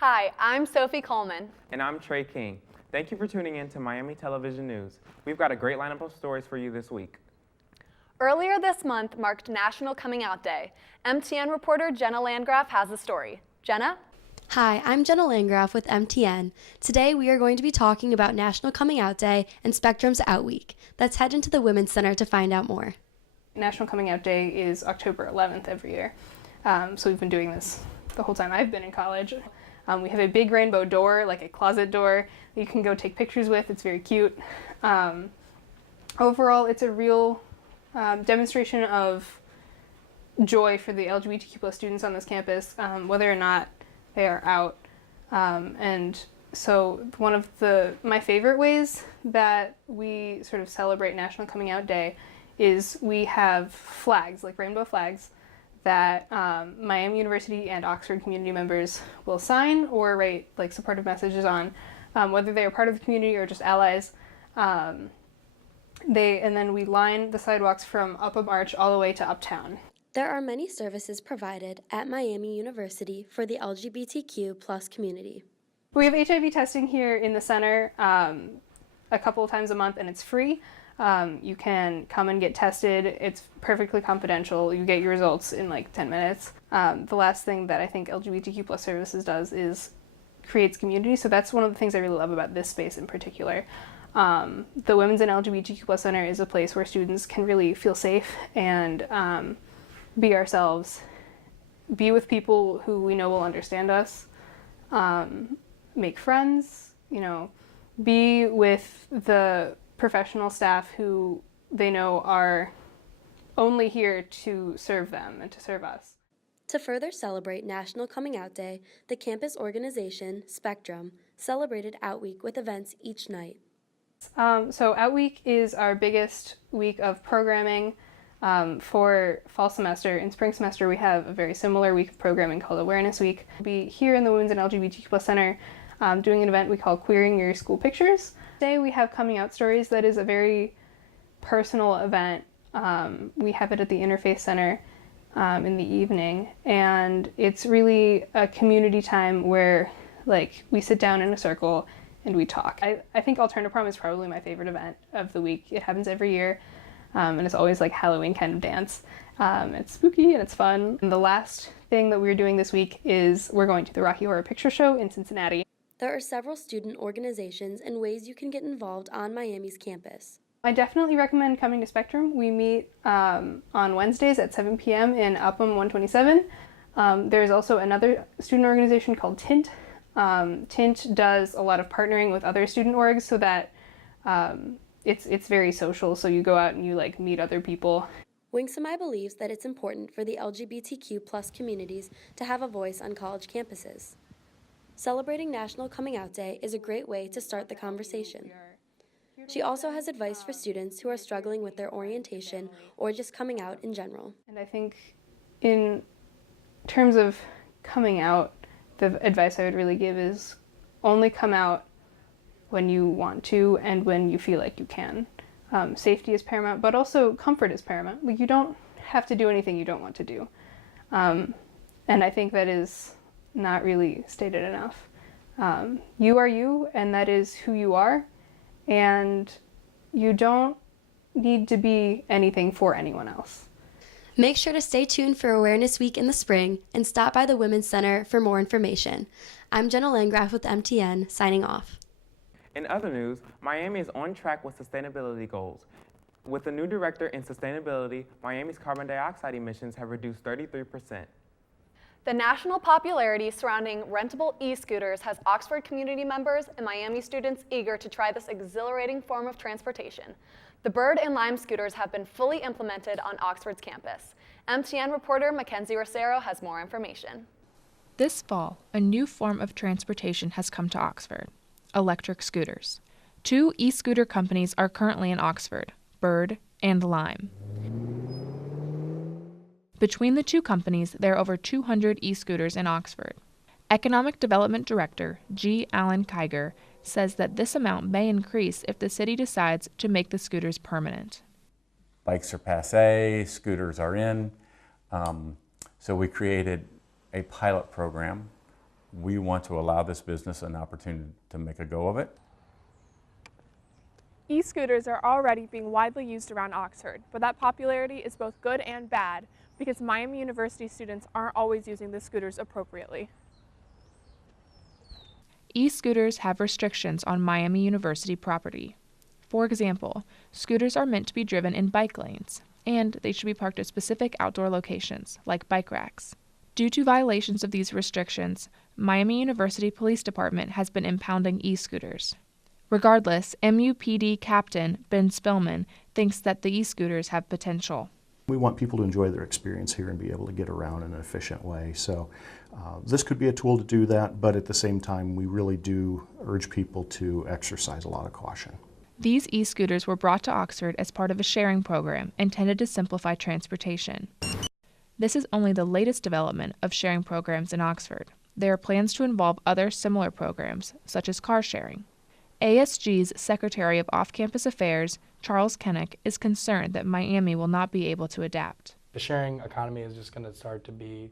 Hi, I'm Sophie Coleman. And I'm Trey King. Thank you for tuning in to Miami Television News. We've got a great lineup of stories for you this week. Earlier this month marked National Coming Out Day. MTN reporter Jenna Landgraf has the story. Jenna? Hi, I'm Jenna Landgraf with MTN. Today we are going to be talking about National Coming Out Day and Spectrum's Out Week. Let's head into the Women's Center to find out more. National Coming Out Day is October 11th every year. So we've been doing this the whole time I've been in college. We have a big rainbow door, like a closet door, that you can go take pictures with. It's very cute. Overall, it's a real demonstration of joy for the LGBTQ+ students on this campus, whether or not they are out. And so one of my favorite ways that we sort of celebrate National Coming Out Day is we have flags, like rainbow flags, that Miami University and Oxford community members will sign or write like supportive messages on, whether they are part of the community or just allies. And then we line the sidewalks from Upham Arch all the way to Uptown. There are many services provided at Miami University for the LGBTQ+ community. We have HIV testing here in the center a couple of times a month, and it's free. You can come and get tested. It's perfectly confidential. You get your results in like 10 minutes. The last thing that I think LGBTQ+ services does is creates community. So that's one of the things I really love about this space in particular. The Women's and LGBTQ+ Center is a place where students can really feel safe and be ourselves, be with people who we know will understand us, make friends, be with the professional staff who they know are only here to serve them and to serve us. To further celebrate National Coming Out Day, the campus organization, Spectrum, celebrated Out Week with events each night. So Out Week is our biggest week of programming for fall semester. In spring semester, we have a very similar week of programming called Awareness Week. We'll be here in the Women's and LGBTQ+ Center doing an event we call Queering Your School Pictures. Today we have Coming Out Stories. That is a very personal event. We have it at the Interfaith Center in the evening, and it's really a community time where we sit down in a circle and we talk. I think Alterna Prom is probably my favorite event of the week. It happens every year, and it's always like Halloween kind of dance. It's spooky and it's fun. And the last thing that we're doing this week is we're going to the Rocky Horror Picture Show in Cincinnati. There are several student organizations and ways you can get involved on Miami's campus. I definitely recommend coming to Spectrum. We meet on Wednesdays at 7 p.m. in Upham 127. There's also another student organization called Tint. Tint does a lot of partnering with other student orgs so that it's very social, so you go out and you meet other people. Wings Ami believes that it's important for the LGBTQ+ communities to have a voice on college campuses. Celebrating National Coming Out Day is a great way to start the conversation. She also has advice for students who are struggling with their orientation or just coming out in general. And I think in terms of coming out, the advice I would really give is only come out when you want to and when you feel like you can. Safety is paramount, but also comfort is paramount. You don't have to do anything you don't want to do. And I think that is not really stated enough. You are you, and that is who you are, and you don't need to be anything for anyone else. Make sure to stay tuned for Awareness Week in the spring and stop by the Women's Center for more information. I'm Jenna Landgraf with MTN, signing off. In other news, Miami is on track with sustainability goals. With the new director in sustainability, Miami's carbon dioxide emissions have reduced 33%. The national popularity surrounding rentable e-scooters has Oxford community members and Miami students eager to try this exhilarating form of transportation. The Bird and Lime scooters have been fully implemented on Oxford's campus. MTN reporter Mackenzie Rosero has more information. This fall, a new form of transportation has come to Oxford: electric scooters. 2 e-scooter companies are currently in Oxford, Bird and Lime. Between the 2 companies, there are over 200 e-scooters in Oxford. Economic Development Director G. Alan Kiger says that this amount may increase if the city decides to make the scooters permanent. Bikes are passé, scooters are in, so we created a pilot program We want to allow this business an opportunity to make a go of it. E-scooters are already being widely used around Oxford, but that popularity is both good and bad because Miami University students aren't always using the scooters appropriately. E-scooters have restrictions on Miami University property. For example, scooters are meant to be driven in bike lanes, and they should be parked at specific outdoor locations, like bike racks. Due to violations of these restrictions, Miami University Police Department has been impounding e-scooters. Regardless, MUPD Captain Ben Spillman thinks that the e-scooters have potential. We want people to enjoy their experience here and be able to get around in an efficient way. So this could be a tool to do that, but at the same time, we really do urge people to exercise a lot of caution. These e-scooters were brought to Oxford as part of a sharing program intended to simplify transportation. This is only the latest development of sharing programs in Oxford. There are plans to involve other similar programs, such as car sharing. ASG's Secretary of Off-Campus Affairs, Charles Kennick, is concerned that Miami will not be able to adapt. The sharing economy is just going to start to be,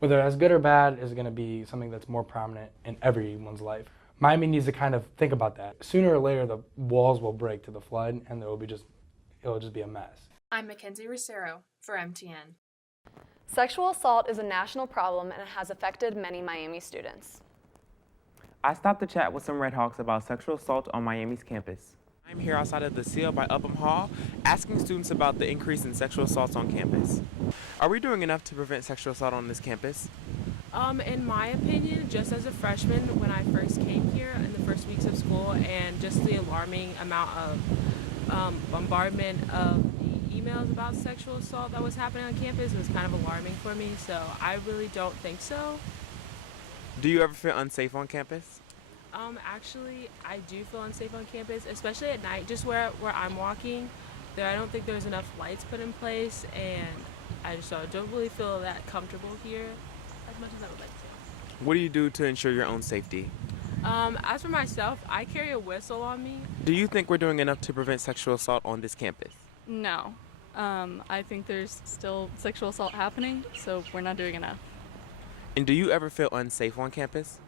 whether that's good or bad, is going to be something that's more prominent in everyone's life. Miami needs to kind of think about that. Sooner or later, the walls will break to the flood, and it'll just be a mess. I'm Mackenzie Rosero for MTN. Sexual assault is a national problem and it has affected many Miami students. I stopped to chat with some Red Hawks about sexual assault on Miami's campus. I'm here outside of the Seal by Upham Hall, asking students about the increase in sexual assaults on campus. Are we doing enough to prevent sexual assault on this campus? In my opinion, just as a freshman, when I first came here in the first weeks of school, and just the alarming amount of bombardment of the emails about sexual assault that was happening on campus was kind of alarming for me, so I really don't think so. Do you ever feel unsafe on campus? Actually, I do feel unsafe on campus, especially at night, just where I'm walking. I don't think there's enough lights put in place, and I don't really feel that comfortable here as much as I would like to. What do you do to ensure your own safety? As for myself, I carry a whistle on me. Do you think we're doing enough to prevent sexual assault on this campus? No. I think there's still sexual assault happening, so we're not doing enough. And do you ever feel unsafe on campus?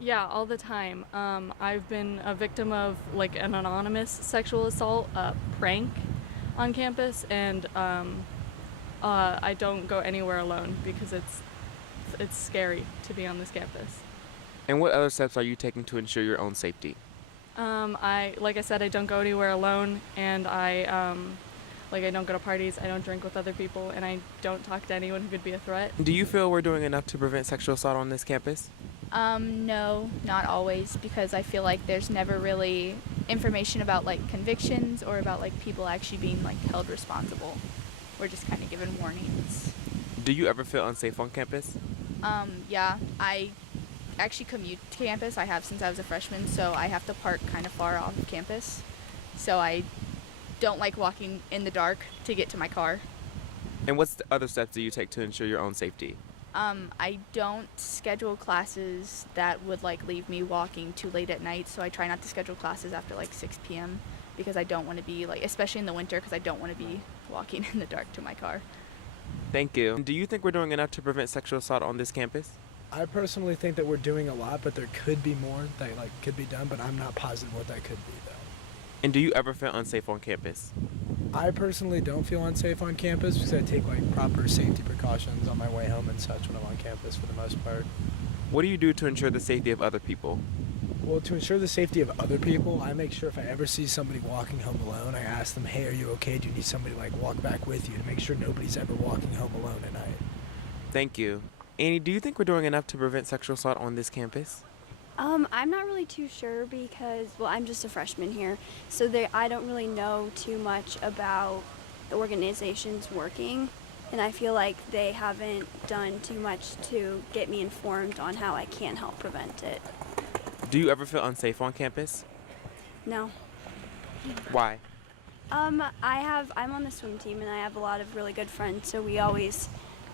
Yeah, all the time. I've been a victim of like an anonymous sexual assault prank on campus, and I don't go anywhere alone because it's scary to be on this campus. And what other steps are you taking to ensure your own safety? Like I said, I don't go anywhere alone, and I don't go to parties, I don't drink with other people, and I don't talk to anyone who could be a threat. Do you feel we're doing enough to prevent sexual assault on this campus? No, not always, because I feel like there's never really information about like convictions or about like people actually being like held responsible. We're just kind of given warnings. Do you ever feel unsafe on campus? Yeah, I actually commute to campus. I have since I was a freshman, so I have to park kind of far off of campus. So I don't like walking in the dark to get to my car. And what other steps do you take to ensure your own safety? I don't schedule classes that would like leave me walking too late at night, so I try not to schedule classes after like 6 p.m. because I don't want to be like, especially in the winter, because I don't want to be walking in the dark to my car. Thank you. Do you think we're doing enough to prevent sexual assault on this campus? I personally think that we're doing a lot, but there could be more that could be done, but I'm not positive what that could be though. And do you ever feel unsafe on campus? I personally don't feel unsafe on campus because I take proper safety precautions on my way home and such when I'm on campus for the most part. What do you do to ensure the safety of other people? Well, to ensure the safety of other people, I make sure if I ever see somebody walking home alone, I ask them, hey, are you okay? Do you need somebody to walk back with you to make sure nobody's ever walking home alone at night? Thank you. Annie, do you think we're doing enough to prevent sexual assault on this campus? I'm not really too sure because, I'm just a freshman here, so I don't really know too much about the organizations working, and I feel like they haven't done too much to get me informed on how I can help prevent it. Do you ever feel unsafe on campus? No. Why? I'm on the swim team, and I have a lot of really good friends, so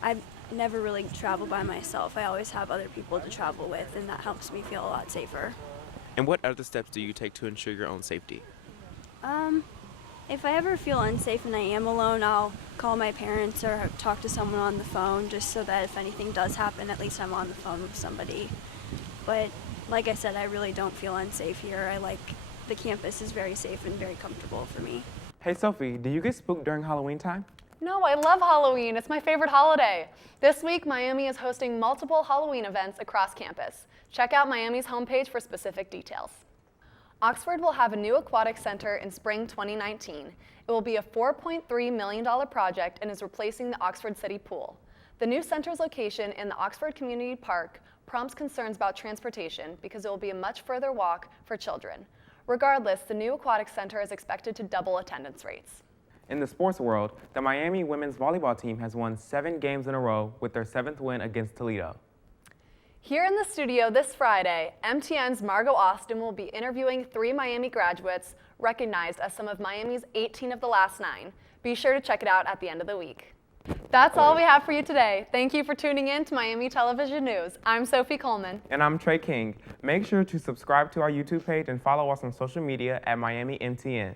I never really travel by myself. I always have other people to travel with, and that helps me feel a lot safer. And what other steps do you take to ensure your own safety? If I ever feel unsafe and I am alone, I'll call my parents or talk to someone on the phone just so that if anything does happen, at least I'm on the phone with somebody. but like I said, I really don't feel unsafe here. The campus is very safe and very comfortable for me. Hey Sophie, do you get spooked during Halloween time? No, I love Halloween. It's my favorite holiday. This week, Miami is hosting multiple Halloween events across campus. Check out Miami's homepage for specific details. Oxford will have a new aquatic center in spring 2019. It will be a $4.3 million project and is replacing the Oxford City Pool. The new center's location in the Oxford Community Park prompts concerns about transportation because it will be a much further walk for children. Regardless, the new aquatic center is expected to double attendance rates. In the sports world, the Miami women's volleyball team has won 7 games in a row with their 7th win against Toledo. Here in the studio this Friday, MTN's Margot Austin will be interviewing 3 Miami graduates recognized as some of Miami's 18 of the last 9. Be sure to check it out at the end of the week. That's all we have for you today. Thank you for tuning in to Miami Television News. I'm Sophie Coleman. And I'm Trey King. Make sure to subscribe to our YouTube page and follow us on social media at Miami MTN.